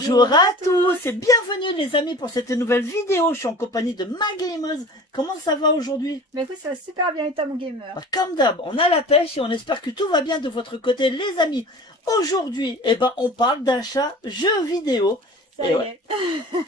Bonjour à tous et bienvenue les amis pour cette nouvelle vidéo. Je suis en compagnie de ma gameuse. Comment ça va aujourd'hui? Bah écoute, ça va super bien et toi mon gamer? Comme d'hab, on a la pêche et on espère que tout va bien de votre côté les amis. Aujourd'hui, on parle d'achat jeux vidéo. Ça y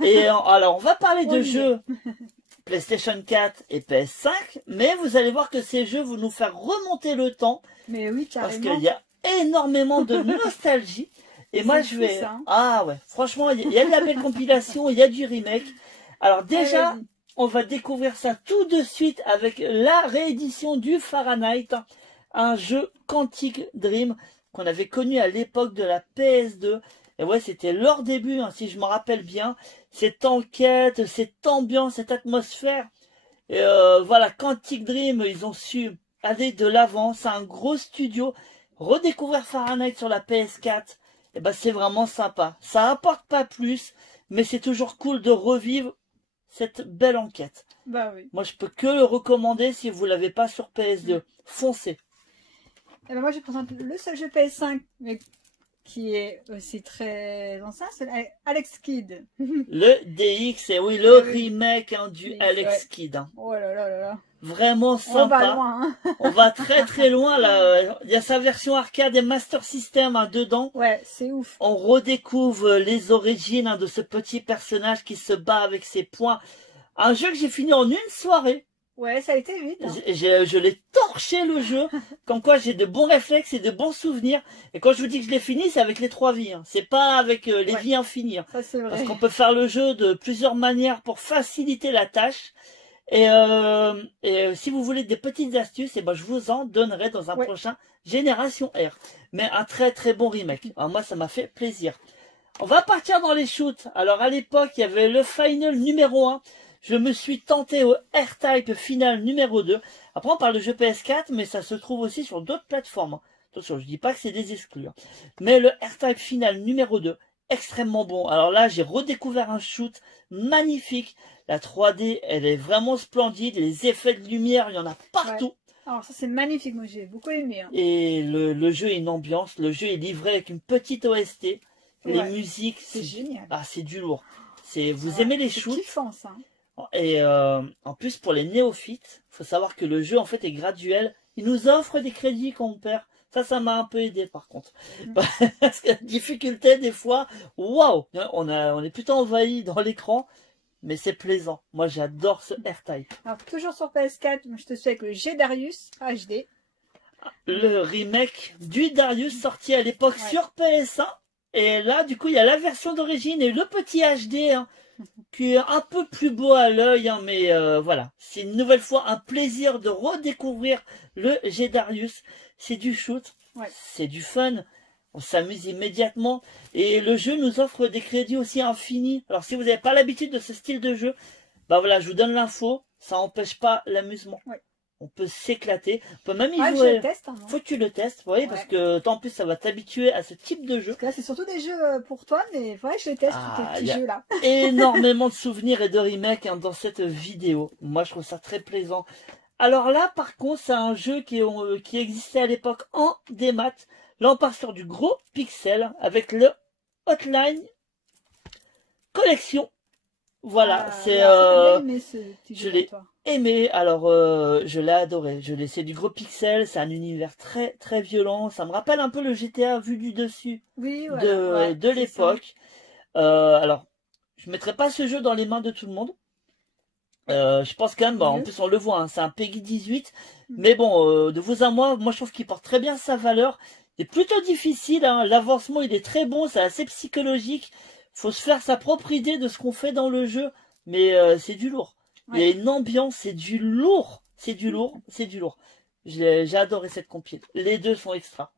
est. Alors, on va parler de jeux PlayStation 4 et PS5. Mais vous allez voir que ces jeux vont nous faire remonter le temps. Mais oui, carrément. Parce qu'il y a énormément de nostalgie. Et moi je vais... Ça, hein. Ah ouais, franchement, il y a de la belle compilation, il y a du remake. Alors déjà, on va découvrir ça tout de suite avec la réédition du Fahrenheit, un jeu Quantic Dream qu'on avait connu à l'époque de la PS2. Et ouais, c'était leur début, hein, si je me rappelle bien. Cette enquête, cette ambiance, cette atmosphère. Et voilà, Quantic Dream, ils ont su aller de l'avant. C'est un gros studio. Redécouvrir Fahrenheit sur la PS4. Et c'est vraiment sympa. Ça apporte pas plus, mais c'est toujours cool de revivre cette belle enquête. Bah oui. Moi, je peux que le recommander si vous l'avez pas sur PS2. Foncez. Et ben moi, je présente le seul jeu PS5, mais qui est aussi très ancien, c'est Alex Kidd. Le DX, et oui, le remake du Alex Kidd. Hein. Oh là là là là. Vraiment sympa. On va loin. Hein. On va très très loin là. Il y a sa version arcade et Master System dedans. Ouais, c'est ouf. On redécouvre les origines de ce petit personnage qui se bat avec ses poings. Un jeu que j'ai fini en une soirée. Ouais, ça a été vite. Hein. Je l'ai torché le jeu. Comme quoi j'ai de bons réflexes et de bons souvenirs. Et quand je vous dis que je l'ai fini, c'est avec les 3 vies. Hein. C'est pas avec les vies infinies. Ça c'est vrai. Parce qu'on peut faire le jeu de plusieurs manières pour faciliter la tâche. Et si vous voulez des petites astuces, je vous en donnerai dans un prochain Génération R. Mais un très très bon remake. Alors moi, ça m'a fait plaisir. On va partir dans les shoots. Alors à l'époque, il y avait le Final numéro 1. Je me suis tenté au R-Type Final numéro 2. Après, on parle de jeu PS4, mais ça se trouve aussi sur d'autres plateformes. Attention, je dis pas que c'est des exclus. Mais le R-Type Final numéro 2, extrêmement bon. Alors là, j'ai redécouvert un shoot magnifique. La 3D, elle est vraiment splendide. Les effets de lumière, il y en a partout. Ouais. Alors ça, c'est magnifique. Moi, j'ai beaucoup aimé. Hein. Et le jeu est une ambiance. Le jeu est livré avec une petite OST. Les musiques, c'est génial. Ah, c'est du lourd. Vous aimez les shoots. C'est kiffant, ça. Et en plus, pour les néophytes, faut savoir que le jeu, en fait, est graduel. Il nous offre des crédits quand on perd. Ça m'a un peu aidé, par contre. Parce que la difficulté, des fois, waouh, on est plutôt envahi dans l'écran. Mais c'est plaisant. Moi, j'adore ce R-Type. Alors, toujours sur PS4, je te suis avec le G Darius HD. Le remake du Darius sorti à l'époque sur PS1. Et là, du coup, il y a la version d'origine et le petit HD qui est un peu plus beau à l'œil. Mais voilà, c'est une nouvelle fois un plaisir de redécouvrir le G Darius. C'est du shoot, c'est du fun. On s'amuse immédiatement. Et le jeu nous offre des crédits aussi infinis. Alors si vous n'avez pas l'habitude de ce style de jeu, voilà, je vous donne l'info. Ça n'empêche pas l'amusement. On peut s'éclater. On peut même y jouer. Je le teste, hein, faut que tu le testes, parce que en plus ça va t'habituer à ce type de jeu. Parce que là c'est surtout des jeux pour toi, mais je les teste tous tes petits jeux là. Énormément de souvenirs et de remakes dans cette vidéo. Moi je trouve ça très plaisant. Alors là par contre c'est un jeu qui existait à l'époque en démat. Là, on part sur du gros pixel avec le Hotline Collection. Voilà, je l'ai aimé. Alors, je l'ai adoré. C'est du gros pixel. C'est un univers très très violent. Ça me rappelle un peu le GTA vu du dessus de l'époque. Alors, je mettrai pas ce jeu dans les mains de tout le monde. Je pense quand même, en plus on le voit, c'est un PEGI 18. Mais bon, de vous à moi je trouve qu'il porte très bien sa valeur. C'est plutôt difficile, l'avancement il est très bon, c'est assez psychologique. Faut se faire sa propre idée de ce qu'on fait dans le jeu, mais c'est du lourd. Il y a une ambiance, c'est du lourd, c'est du lourd. J'ai adoré cette compil. Les deux sont extra.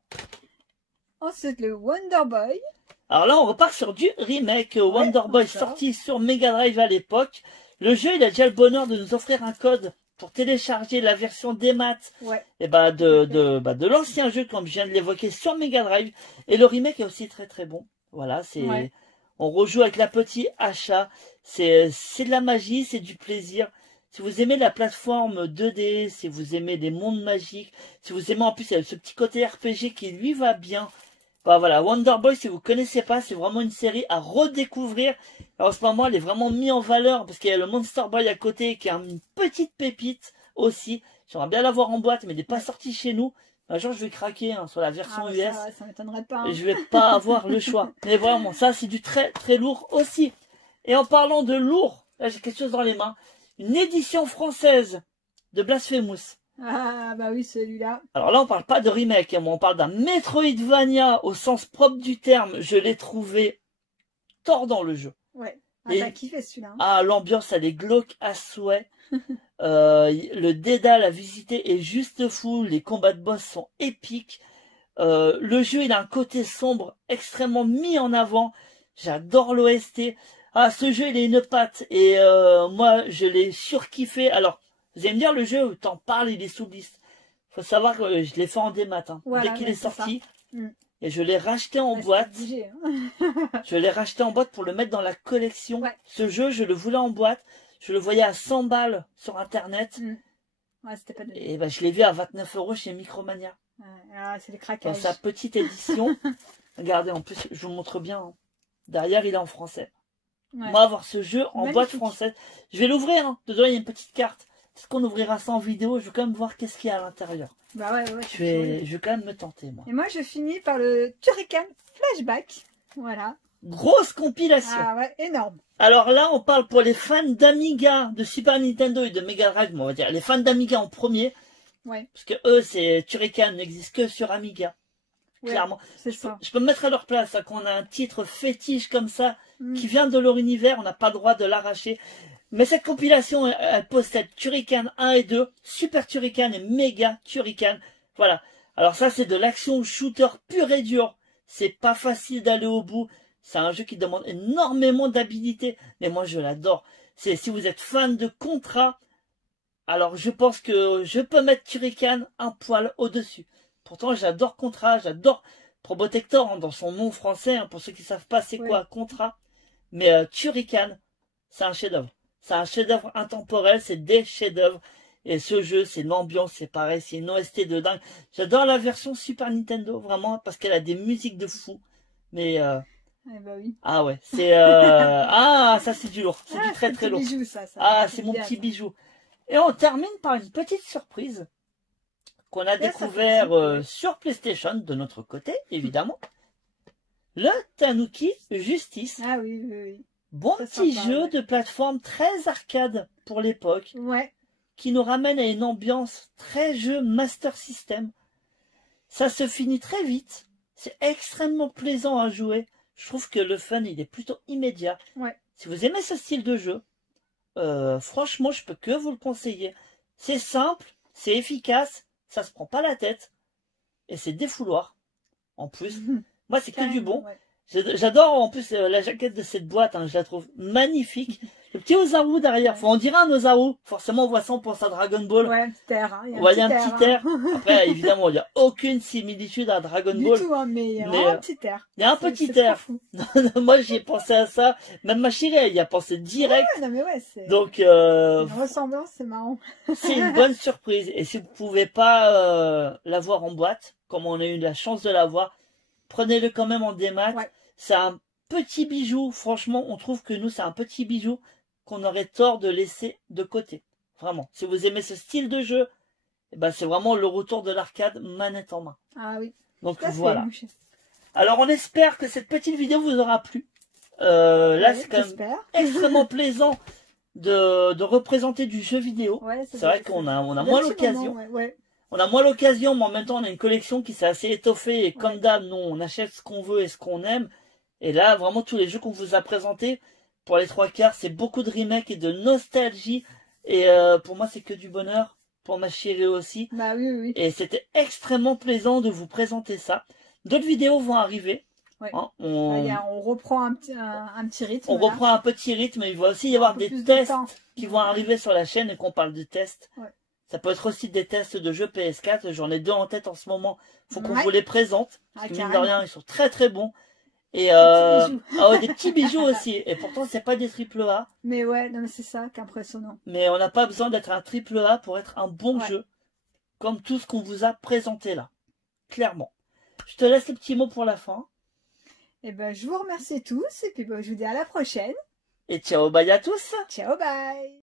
Ensuite le Wonder Boy. Alors là on repart sur du remake. Wonder Boy sorti sur Mega Drive à l'époque. Le jeu il a déjà le bonheur de nous offrir un code pour télécharger la version démat de l'ancien jeu comme je viens de l'évoquer sur Mega Drive. Et le remake est aussi très très bon. Voilà, on rejoue avec la petite achat. C'est de la magie, c'est du plaisir. Si vous aimez la plateforme 2D, si vous aimez des mondes magiques, si vous aimez en plus ce petit côté RPG qui lui va bien, Bah voilà, Wonder Boy, si vous connaissez pas, c'est vraiment une série à redécouvrir. Alors, en ce moment, elle est vraiment mise en valeur parce qu'il y a le Monster Boy à côté qui est une petite pépite aussi. J'aimerais bien l'avoir en boîte, mais il n'est pas sorti chez nous. Un jour, je vais craquer hein, sur la version US. Ça m'étonnerait pas. Hein. Je vais pas avoir le choix. Mais vraiment, ça, c'est du très très lourd aussi. Et en parlant de lourd, là, j'ai quelque chose dans les mains. Une édition française de Blasphemous. Ah bah oui, celui-là. Alors là, on parle pas de remake, hein, on parle d'un Metroidvania au sens propre du terme. Je l'ai trouvé tordant le jeu. Ouais. Ah, t'as kiffé celui-là. Hein. Ah, l'ambiance, elle est glauque à souhait. Le dédale à visiter est juste fou. Les combats de boss sont épiques. Le jeu, il a un côté sombre extrêmement mis en avant. J'adore l'OST. Ah, ce jeu, il a une patte. Et moi, je l'ai surkiffé. Alors, vous allez me dire, le jeu, t'en parles, il est sous liste. Faut savoir que je l'ai fait en démat. Hein. Voilà, dès qu'il est sorti. Et je l'ai racheté en boîte. Obligé, hein. Je l'ai racheté en boîte pour le mettre dans la collection. Ouais. Ce jeu, je le voulais en boîte. Je le voyais à 100 balles sur Internet. Ouais, c'était pas de... Et ben, je l'ai vu à 29 € chez Micromania. Ah, c'est les craquages. Dans sa petite édition. Regardez, en plus, je vous montre bien. Hein. Derrière, il est en français. Ouais. Moi, avoir ce jeu en boîte française. Je vais l'ouvrir. Hein. Dedans, il y a une petite carte. Peut-être qu'on ouvrira ça en vidéo. Je veux quand même voir qu'est-ce qu'il y a à l'intérieur. Bah ouais, je vais quand même me tenter, moi. Et moi, je finis par le Turrican Flashback. Voilà. Grosse compilation. Ah ouais, énorme. Alors là, on parle pour les fans d'Amiga, de Super Nintendo et de Mega Drive, on va dire. Les fans d'Amiga en premier. Ouais. Parce que eux, c'est Turrican n'existe que sur Amiga. Ouais, clairement. Je peux me mettre à leur place, hein, qu'on a un titre fétiche comme ça, qui vient de leur univers, on n'a pas le droit de l'arracher. Mais cette compilation, elle possède Turrican 1 et 2, Super Turrican et Mega Turrican. Voilà. Alors ça, c'est de l'action shooter pur et dur. C'est pas facile d'aller au bout. C'est un jeu qui demande énormément d'habilité. Mais moi, je l'adore. Si vous êtes fan de Contra, alors je pense que je peux mettre Turrican un poil au-dessus. Pourtant, j'adore Contra, j'adore Probotector, hein, dans son nom français. Hein, pour ceux qui ne savent pas c'est quoi Contra. Mais Turrican, c'est un chef-d'œuvre. C'est un chef-d'œuvre intemporel, c'est des chefs-d'œuvre. Et ce jeu, c'est l'ambiance, c'est pareil, c'est une OST de dingue. J'adore la version Super Nintendo, vraiment, parce qu'elle a des musiques de fou. Mais bah oui. ah ouais, c'est ah ça c'est du lourd, c'est du très très lourd. Bijou, ça c'est mon petit bijou. Et on termine par une petite surprise qu'on a découvert sur PlayStation de notre côté, évidemment. Le Tanuki Justice. Ah oui, oui, oui. Bon petit jeu de plateforme très arcade pour l'époque. Ouais. Qui nous ramène à une ambiance très jeu Master System. Ça se finit très vite. C'est extrêmement plaisant à jouer. Je trouve que le fun, il est plutôt immédiat. Ouais. Si vous aimez ce style de jeu, franchement, je peux que vous le conseiller. C'est simple, c'est efficace, ça se prend pas la tête. Et c'est défouloir. En plus, moi, c'est que du bon. Ouais. J'adore en plus la jaquette de cette boîte, hein, je la trouve magnifique. Le petit Ozaru derrière, on dirait un Ozaru. Forcément, on voit ça, on pense à Dragon Ball. Ouais, un petit air. Hein. Il y a un petit air. Après, évidemment, il n'y a aucune similitude à Dragon Ball. Du tout, hein, mais il y a un petit air. Il y a un petit air. Moi, j'y ai pensé à ça. Même ma chérie, elle y a pensé direct. Ouais, non, mais ouais, c'est... Donc, une ressemblance, c'est marrant. C'est une bonne surprise. Et si vous ne pouvez pas l'avoir en boîte, comme on a eu la chance de l'avoir, prenez-le quand même en démat. Ouais. C'est un petit bijou. Franchement, on trouve que nous, c'est un petit bijou qu'on aurait tort de laisser de côté. Vraiment. Si vous aimez ce style de jeu, eh ben, c'est vraiment le retour de l'arcade manette en main. Ah oui. Donc voilà. Alors on espère que cette petite vidéo vous aura plu. Là, c'est quand même extrêmement plaisant de représenter du jeu vidéo. Ouais, c'est vrai qu'on a moins l'occasion. On a moins l'occasion, mais en même temps, on a une collection qui s'est assez étoffée. Et comme d'hab, nous, on achète ce qu'on veut et ce qu'on aime. Et là, vraiment, tous les jeux qu'on vous a présentés, pour les 3/4, c'est beaucoup de remakes et de nostalgie. Et pour moi, c'est que du bonheur. Pour ma chérie aussi. Bah oui, oui. Et c'était extrêmement plaisant de vous présenter ça. D'autres vidéos vont arriver. Ouais. Hein, on reprend un petit rythme. On reprend un petit rythme. Il va aussi y avoir des tests qui vont arriver sur la chaîne et qu'on parle de tests. Ouais. Ça peut être aussi des tests de jeux PS4. J'en ai 2 en tête en ce moment. Faut qu'on vous les présente. Parce que mine de rien, ils sont très très bons. Et des petits bijoux aussi. Et pourtant, c'est pas des AAA. Mais ouais, non, mais c'est ça qui est impressionnant. Mais on n'a pas besoin d'être un AAA pour être un bon jeu. Comme tout ce qu'on vous a présenté là. Clairement. je te laisse le petit mot pour la fin. Eh ben, je vous remercie tous et puis je vous dis à la prochaine. Et ciao, bye à tous. Ciao, bye.